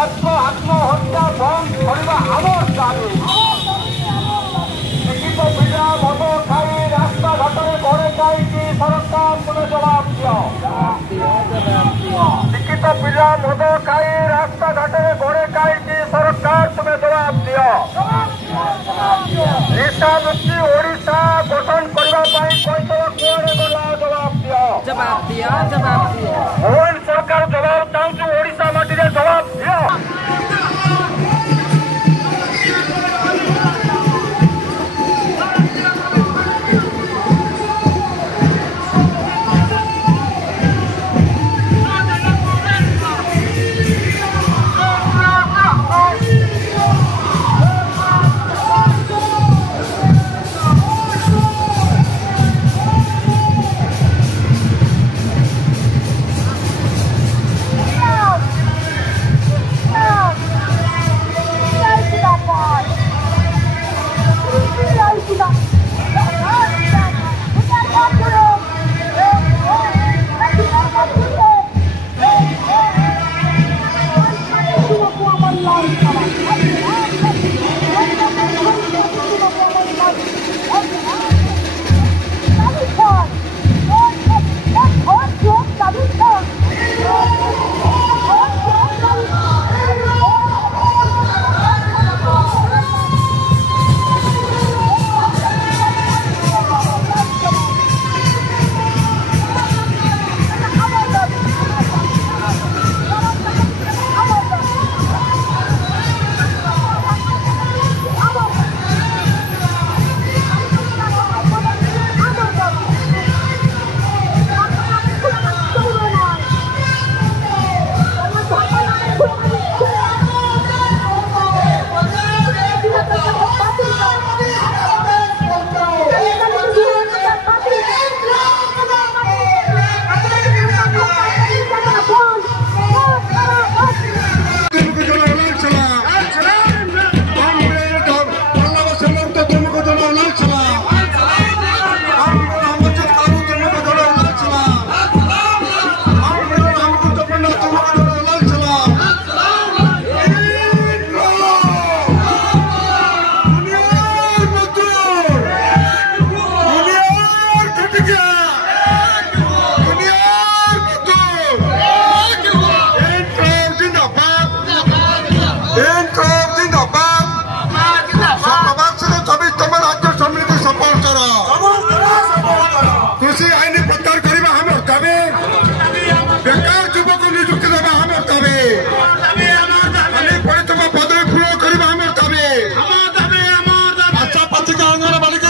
আত্মহত্যা বন্ধ করা আমার দাবি। লিখিত পিঠা মদ খাই রাস্তাঘাটে ঘরে যাইছি সরকার তুমি জবাব দিও। লিখিত পিঠা মদ খাই রাস্তাঘাটে ঘরে যাইছি সরকার তুমি জবাব দিও। নিশা মুক্তি ওড়িশা গঠন করা কৈতব কুয়ারে গলা জবাব দিও। মোহন সরকার জবাব চাହୁଛୁ ওড়িশা মাটিরে জবাব দিও।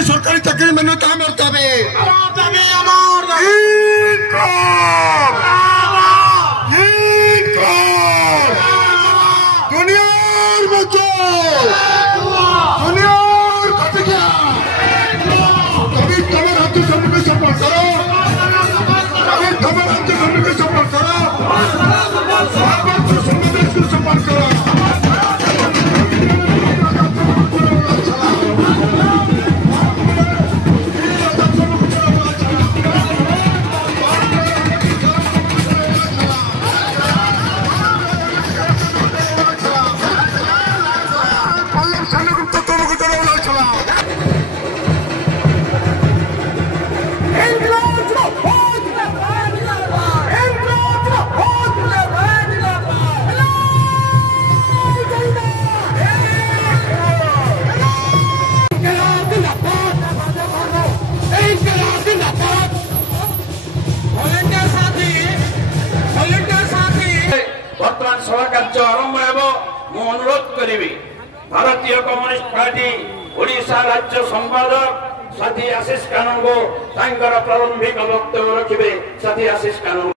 सरकारी चाकरी मान्यता हमारे दाबी दुनियार मजदूर दुनियार घटिया कभी तमिल राज्य सरकार को सपोर्ट करो कभी तमिल राज्य सरकार को सपोर्ट करो संदेश को सपोर्ट करो सभा कार्य आरंभ हो अनुरोध करी भारतीय कम्युनिस्ट पार्टी ओडिशा राज्य संपादक साथी आशीष कानून को प्रारंभिक वक्तव्य रखिए साथी आशीष कानून।